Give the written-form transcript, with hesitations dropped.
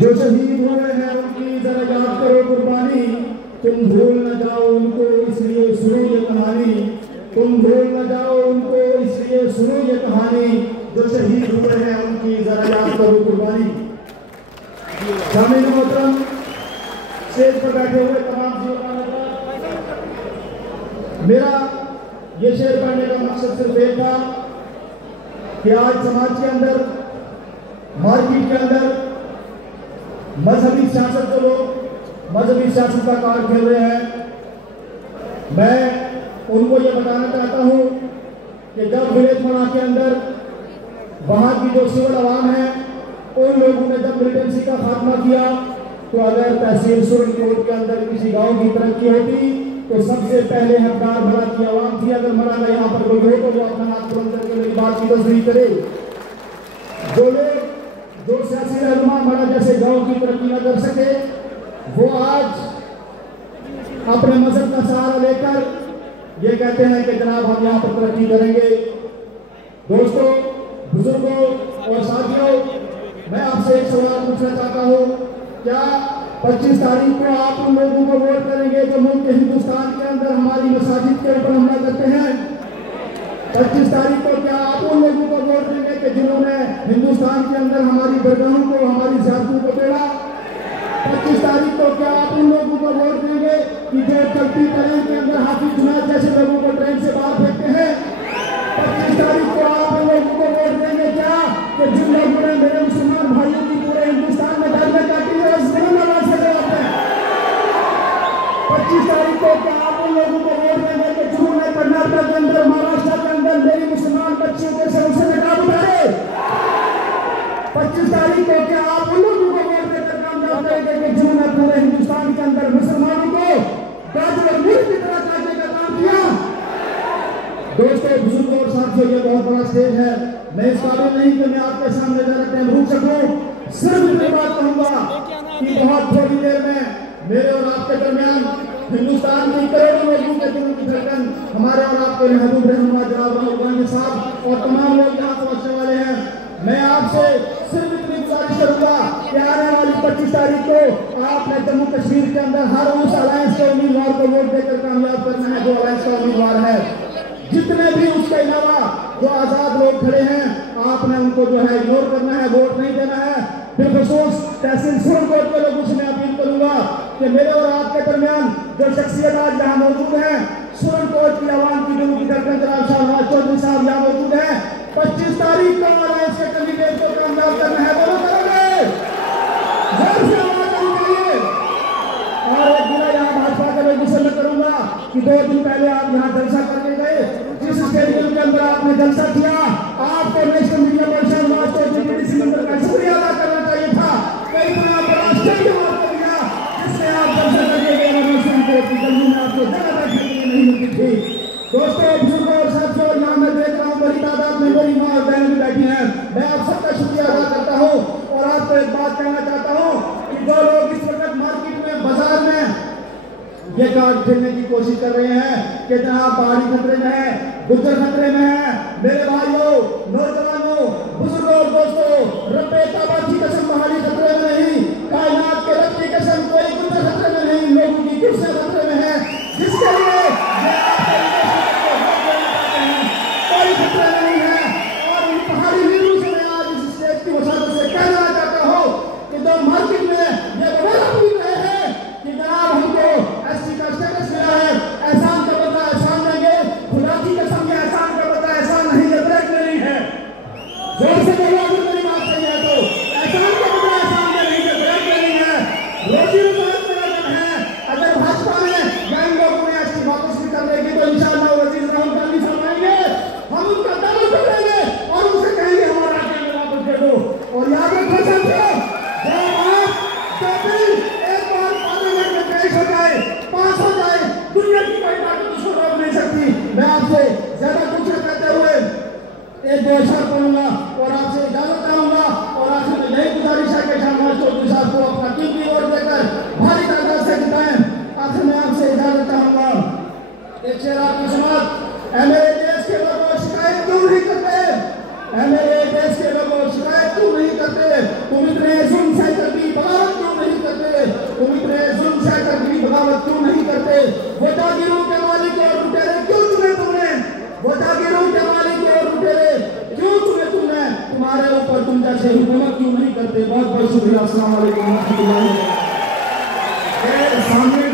जो शहीद हुए हैं उनकी जरा याद करो कुर्बानी, तुम भूल न जाओ उनको इसलिए सुनो ये कहानी, तुम भूल न जाओ उनको इसलिए सुनो ये कहानी, जो शहीद हुए हैं उनकी जरा याद करो कुर्बानी। शामिल मोहतरम, स्टेज पर बैठे हुए तमाम जीवों का मेरा ये शेर पढ़ने का मकसद सिर्फ एक था कि आज समाज के अंदर, मार्केट के अंदर मजहबी सियासत जो लोग मजहबी सियासत का कार्ड खेल रहे हैं, मैं उनको ये बताना चाहता हूँ कि जब विलेज मना के अंदर वहाँ की जो सिविल आवाम है उन लोगों ने जब मिलिटेंसी का खात्मा किया, तो अगर तहसील सुरनकोट के अंदर किसी गांव की तरक्की होती तो सबसे पहले हकदार भला की आवाम थी। अगर मौलाना यहाँ पर कोई हो तो वो अपना हाथ बुलंद करके मेरी बात की तस्दीक करे। जो लोग जो सियासी रहनुमा मौलाना जैसे गांव की तरक्की न कर सके, वो आज अपने मजहब का सहारा लेकर ये कहते हैं कि जनाब हम यहाँ पर तरक्की करेंगे। दोस्तों, बुजुर्गों और साथियों, मैं आपसे एक सवाल पूछना चाहता हूँ, क्या 25 तारीख को आप उन लोगों को वोट करेंगे जो मुल्क के हिंदुस्तान के अंदर हमारी मसाजिद के ऊपर हमला करते हैं? 25 तारीख को क्या आप उन लोगों को वोट देंगे कि जिन्होंने हिंदुस्तान के अंदर हमारी दरगाहों को, हमारी ज़ियारतों को तोड़ा? 25 तारीख को क्या आप उन लोगों को वोट देंगे कि जो चलती ट्रेन के अंदर हाफिज जुनैद जैसे लोगों को ट्रेन से बाहर फेंकते हैं? 25 तारीख को आप उन लोगों को वोट देंगे क्या कि जिन लोगों ने मेरे मुसलमान भाइयों की पूरे हिंदुस्तान में गर्दन काटी है, उस दिन नवाज से जवाब दें? 25 तारीख को क्या आप उन लोगों को वोट देंगे कि जिन्होंने कर्नाटक के अंदर, महाराष्ट्र के अंदर मेरी मुसलमान बच्चियों के सर से नकाब उठाए? 25 तारीख को क्या आप उन लोगों को वोट देकर कामयाब करेंगे कि जिन्होंने पूरे हिंदुस्तान के अंदर मुसलमानों को गाजर और मुर्ग की तरह काटने का काम किया? दोस्तों, बुजुर्गों और साथियों, ये बहुत बड़ा स्टेज है, मैं इस काबिल नहीं कि मैं आपके सामने ज़्यादा टाइम रुक सकूं। सिर्फ इतनी बात कहूंगा कि बहुत थोड़ी देर में मेरे और आपके दरमियान हिंदुस्तान की करोड़ों लोगों के दिलों की धड़कन हमारे और आपके महबूब रहनुमा जनाब राहुल गांधी साहब और तमाम लोग यहाँ पहुंचने वाले हैं। मैं आपसे सिर्फ इतनी गुजारिश करूंगा कि आने वाली 25 तारीख को आपने जम्मू कश्मीर के अंदर हर उस अलायंस के उम्मीदवार को वोट देकर कामयाब करना है जो अलायंस का उम्मीदवार है। जितने भी उसके अलावा जो आजाद लोग खड़े हैं, आपने उनको जो है इग्नोर करना है, वोट नहीं देना है। बिलखुसूस तहसील सुरनकोट के लोगों से मैं अपील करूंगा कि मेरे और आपके दरमियान जो शख्सियत आज यहाँ मौजूद है, सुरनकोट की आवाम की दिलों की धड़कन जनाब शाहनवाज चौधरी साहब यहाँ मौजूद है। 25 तारीख को अलायंस के कैंडिडेट को कामयाब करना है, दोनों करेंगे। और एक दिन यहाँ भाजपा के लोगों से मैं करूंगा कि 2 दिन पहले आप यहाँ जलसा करके गए, जिस स्टेडियम के अंदर आपने जलसा किया, आपको नेशनल मीडिया पर शाहनवाज चौधरी के किसी नंबर का शुक्रिया अदा करना चाहिए था। कई बड़ा बड़ा स्टेडियम आपको दिया जिससे आप जलसा करके गए, गली में आपको जगह बैठने के लिए नहीं मिलती थी। दोस्तों, बुजुर्गों और साथियों, यहाँ मैं देख रहा हूँ बड़ी तादाद में मेरी माँ और बहन भी बैठी हैं। मैं आप सबका शुक्रिया अदा करता हूँ और आपको एक बात कहना चाहता हूँ कि जो लोग इस वक्त मार्केट में, बाजार में ये कार्ड खेलने की कोशिश कर रहे हैं कि जनाब पहाड़ी खतरे में है, गुज्जर खतरे में है, मेरे भाइयों, नौजवानों, बुजुर्गों और दोस्तों, रब्बे तआला की कसम पहाड़ी खतरे में नहीं, कायनात के रब की कसम कोई गुज्जर खतरे में नहीं, लोगों की कुर्सियां खतरे में है, जिसके लिए कोई खतरे में नहीं है। और इन पहाड़ी वीरों से मैं आज इस स्टेज की वसादत से कहना चाहता हूँ कि जो मार्केट में ये वगैरह भी रहे हैं कि जनाब हमको एससी का स्टेटस मिला है, एहसान का बदला एहसान देंगे, खुदा की कसम ये एहसान का बदला एहसान नहीं, ये ब्रेक नहीं है। जोर से बोलो अगर मेरी बात सही है तो। ऐसे हुकूमत क्यों नहीं करते। बहुत बहुत शुक्रिया। अस्सलाम वालेकुम। सामने